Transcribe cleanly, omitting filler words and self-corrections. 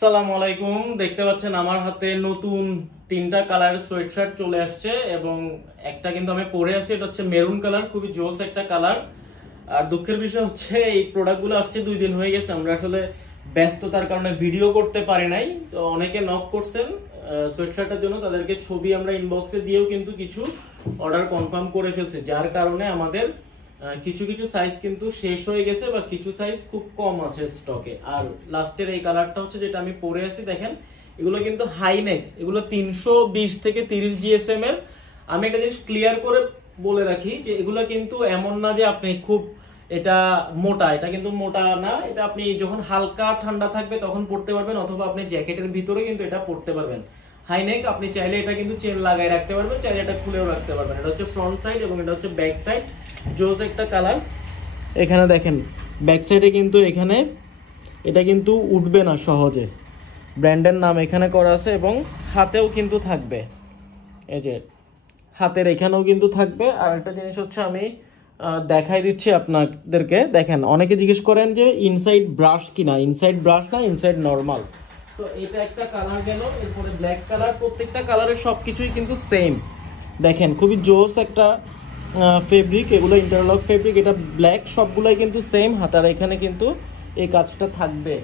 সালামু আলাইকুম। দেখতে পাচ্ছেন আমার হাতে নতুন তিনটা কালারের সোয়েটশার্ট চলে আসছে এবং একটা কিন্তু আমি পরে আছি, এটা হচ্ছে মেরুন কালার, খুবই জোস একটা কালার। আর দুঃখের বিষয় হচ্ছে এই প্রোডাক্টগুলো আসছে 2 দিন হয়ে গেছে, আমরা আসলে ব্যস্ততার কারণে ভিডিও করতে পারি নাই। তো অনেকে নক করছেন সোয়েটশার্টের জন্য, তাদেরকে ছবি আমরা ইনবক্সে দিয়েও কিন্তু কিছু অর্ডার কনফার্ম করে ফেলছে, যার কারণে আমাদের কিছু কিছু সাইজ কিন্তু শেষ হয়ে গেছে বা কিছু সাইজ খুব কম আছে স্টকে। আর লাস্টের এই কালারটা হচ্ছে যেটা আমি পরে আছি, দেখেন এগুলো কিন্তু হাই নেক, এগুলো 320 থেকে 30 জিএসএম এর। আমি একটা জিনিস ক্লিয়ার করে বলে রাখি যে এগুলো কিন্তু এমন না যে আপনি খুব এটা মোটা, এটা কিন্তু মোটা না, এটা আপনি যখন হালকা ঠান্ডা থাকবে তখন পড়তে পারবেন, অথবা আপনি জ্যাকেটের ভিতরে কিন্তু এটা পড়তে পারবেন। হাইনেক আপনি চাইলে এটা কিন্তু চেন লাগাই রাখতে পারবেন, চাইলে এটা খুলেও রাখতে পারবেন। এটা হচ্ছে ফ্রন্ট সাইড এবং এটা হচ্ছে ব্যাক সাইড, জোস একটা কালার। এখানে দেখেন ব্যাক সাইডে কিন্তু এখানে এটা কিন্তু উঠবে না সহজে, ব্র্যান্ডের নাম এখানে করা আছে এবং হাতেও কিন্তু থাকবে, এই যে হাতের এখানেও কিন্তু থাকবে। আর একটা জিনিস হচ্ছে আমি দেখাই দিচ্ছি আপনাদেরকে, দেখেন অনেকে জিজ্ঞেস করেন যে ইনসাইড ব্রাশ কিনা, ইনসাইড ব্রাশ না, ইনসাইড নর্মাল। তো এটা একটা কালার গেল, এরপরে ব্ল্যাক কালার। প্রত্যেকটা কালারের সবকিছুই কিন্তু সেম, দেখেন খুবই জোস একটা ফেব্রিক, এগুলো ইন্টারলক ফেব্রিক, এটা ব্ল্যাক, সবগুলাই কিন্তু সেম। হাতার এখানে কিন্তু এই কাজটা থাকবে।